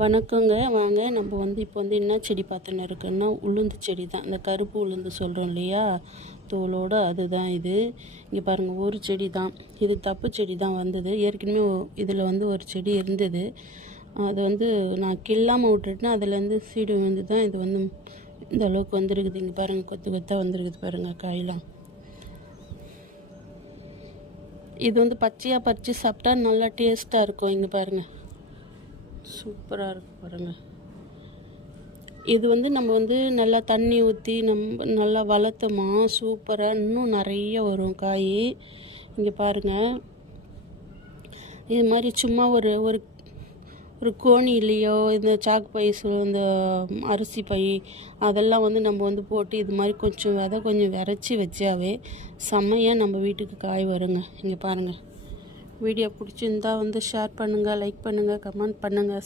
வணக்கங்க. வாங்க நம்ம இப்போ என்ன செடி பார்த்துன்னு இருக்குன்னா, உளுந்து செடி தான். இந்த கருப்பு உளுந்து சொல்கிறோம் இல்லையா, தோலோடு அதுதான் இது. இங்கே பாருங்கள், ஒரு செடி தான் இது. தப்பு செடி தான் வந்தது. ஏற்கனவே இதில் ஒரு செடி இருந்தது. அது நான் கில்லாமல் விட்டுட்டேன்னா அதுலேருந்து சீடு வந்து தான் இது இந்த அளவுக்கு வந்துருக்குது. இங்கே பாருங்கள், கொத்து கொத்தாக வந்துருக்குது பாருங்கள் காயெலாம். இது பச்சையாக பறித்து சாப்பிட்டா நல்லா டேஸ்ட்டாக இருக்கும். இங்கே பாருங்கள், சூப்பராக இருக்குது பாருங்கள். இது நம்ம நல்லா தண்ணி ஊற்றி நல்லா வளர்த்தோமா சூப்பராக இன்னும் நிறைய வரும் காய். இங்கே பாருங்கள், இது மாதிரி சும்மா ஒரு ஒரு ஒரு கோணிலையோ இந்த சாக்கு பை இந்த அரிசி பை அதெல்லாம் நம்ம போட்டு இது மாதிரி கொஞ்சம் கொஞ்சம் விரைச்சி வச்சாவே செம்மையாக நம்ம வீட்டுக்கு காய் வருங்க. இங்கே பாருங்கள், வீடியோ பிடிச்சிருந்தா ஷேர் பண்ணுங்கள், லைக் பண்ணுங்கள், கமெண்ட் பண்ணுங்கள்,